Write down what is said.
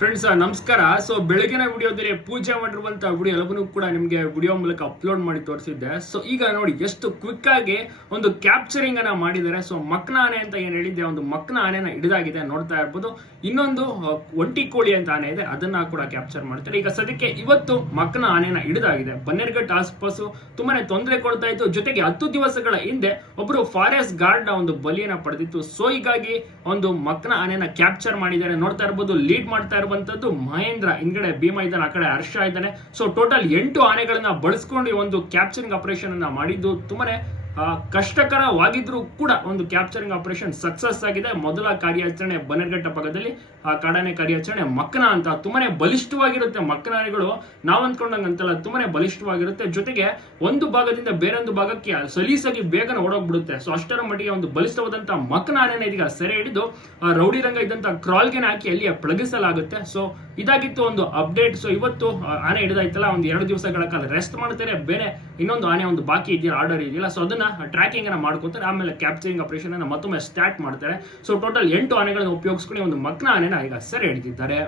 Friends ನಮಸ್ಕಾರ. So ಬೆಳಗಿನ ವಿಡಿಯೋದಲ್ಲಿ ಪೂಜೆ ಮಾಡಿರುವಂತ ವಿಡಿಯೋ ಎಲ್ಲವನ್ನೂ ಕೂಡ ನಿಮಗೆ ವಿಡಿಯೋ ಮೂಲಕ ಅಪ್ಲೋಡ್ ಮಾಡಿ ತೋರಿಸಿದ್ದೆ. ಸೊ ಈಗ ನೋಡಿ, ಎಷ್ಟು ಕ್ವಿಕ್ ಆಗಿ ಒಂದು ಕ್ಯಾಪ್ಚರಿಂಗ್ ಅನ್ನ ಮಾಡಿದ್ದಾರೆ. ಸೊ ಮಕ್ನ ಆನೆ ಅಂತ ಏನ್ ಹೇಳಿದ್ದೆ? ಒಂದು ಮಕ್ನ ಆನೆನ ಹಿಡಿದಾಗಿದೆ ನೋಡ್ತಾ ಇರ್ಬೋದು. ಇನ್ನೊಂದು ಒಂಟಿ ಕೋಳಿ ಅಂತ ಆನೆ ಇದೆ. ಅದನ್ನ ಕೂಡ ಕ್ಯಾಪ್ಚರ್ ಮಾಡ್ತಾರೆ. ಈಗ ಸದ್ಯಕ್ಕೆ ಇವತ್ತು ಮಕ್ನ ಆನೆನ ಹಿಡಿದಾಗಿದೆ. ಬನ್ನೇರ್ಘಟ್ ಆಸ್ಪಾಸು ತುಂಬಾನೇ ತೊಂದರೆ ಕೊಡ್ತಾ ಇತ್ತು. ಜೊತೆಗೆ ಹತ್ತು ದಿವಸಗಳ ಹಿಂದೆ ಒಬ್ಬರು ಫಾರೆಸ್ಟ್ ಗಾರ್ಡ್ ಒಂದು ಬಲಿಯನ್ನ ಪಡೆದಿತ್ತು. ಸೊ ಹೀಗಾಗಿ ಒಂದು ಮಕ್ನ ಆನೆನ ಕ್ಯಾಪ್ಚರ್ ಮಾಡಿದ್ದಾರೆ. ನೋಡ್ತಾ ಇರ್ಬೋದು ಲೀಡ್ ಮಾಡ್ತಾ ಇರುವಂತದ್ದು ಮಹೇಂದ್ರ. ಹಿಂದ್ಗಡೆ ಭೀಮ ಇದ್ದಾನೆ, ಆ ಕಡೆ ಹರ್ಷ ಇದ್ದಾನೆ. ಸೊ ಟೋಟಲ್ ಎಂಟು ಆನೆಗಳನ್ನ ಬಳಸ್ಕೊಂಡು ಈ ಒಂದು ಕ್ಯಾಪ್ಚರಿಂಗ್ ಆಪರೇಷನ್ ಅನ್ನ ಮಾಡಿದ್ದು ತುಂಬಾನೇ ಕಷ್ಟಕರವಾಗಿದ್ರೂ ಕೂಡ ಒಂದು ಕ್ಯಾಪ್ಚರಿಂಗ್ ಆಪರೇಷನ್ ಸಕ್ಸಸ್ ಆಗಿದೆ. ಮೊದಲ ಕಾರ್ಯಾಚರಣೆ ಬನರ್ಘಟ್ಟ ಭಾಗದಲ್ಲಿ, ಆ ಕಾಡಾನೆ ಕಾರ್ಯಾಚರಣೆ ಮಕ್ಕನ ಅಂತ ತುಂಬಾನೇ ಬಲಿಷ್ಠವಾಗಿರುತ್ತೆ ಮಕ್ಕನಾನೆಗಳು ನಾವು ಅಂದ್ಕೊಂಡಂಗ ಅಂತಲ್ಲ ತುಂಬಾನೇ ಬಲಿಷ್ಠವಾಗಿರುತ್ತೆ. ಜೊತೆಗೆ ಒಂದು ಭಾಗದಿಂದ ಬೇರೊಂದು ಭಾಗಕ್ಕೆ ಸಲೀಸಾಗಿ ಬೇಗನೆ ಓಡೋಗ್ಬಿಡುತ್ತೆ. ಸೊ ಅಷ್ಟರ ಮಟ್ಟಿಗೆ ಒಂದು ಬಲಿಷ್ಠವಾದಂತಹ ಮಕ್ಕನ ಇದೀಗ ಸೆರೆ ಹಿಡಿದು ರೌಡಿ ರಂಗ ಇದ್ದಂತ ಕ್ರಾಲ್ಗೆನ ಹಾಕಿ ಅಲ್ಲಿಯೇ ಪಳಗಿಸಲಾಗುತ್ತೆ ಸೊ ಇದಾಗಿತ್ತು ಒಂದು ಅಪ್ಡೇಟ್ ಸೊ ಇವತ್ತು ಆನೆ ಹಿಡಿದಾಯ್ತಲ್ಲ, ಒಂದು ಎರಡು ದಿವಸಗಳ ಕಾಲ ರೆಸ್ಟ್ ಮಾಡ್ತಾರೆ ಬೇರೆ ಇನ್ನೊಂದು ಆನೆ ಒಂದು ಬಾಕಿ ಇದೆಯಲ್ಲ ಆರ್ಡರ್ ಇದೆಯಲ್ಲ ಸೊ ಅದನ್ನ ಟ್ರ್ಯಾಕಿಂಗ್ ಅನ್ನ ಮಾಡ್ಕೊತಾರೆ. ಆಮೇಲೆ ಕ್ಯಾಪ್ಚರಿಂಗ್ ಆಪರೇಷನ್ ಅನ್ನ ಮತ್ತೊಮ್ಮೆ ಸ್ಟಾರ್ಟ್ ಮಾಡ್ತಾರೆ. ಸೊ ಟೋಟಲ್ ಎಂಟು ಆನೆಗಳನ್ನು ಉಪಯೋಗಿಸ್ಕೊಂಡು ಒಂದು ಮಕ್ನ ಆನೆನ ಈಗ ಸೆರೆ ಹಿಡಿದಿದ್ದಾರೆ.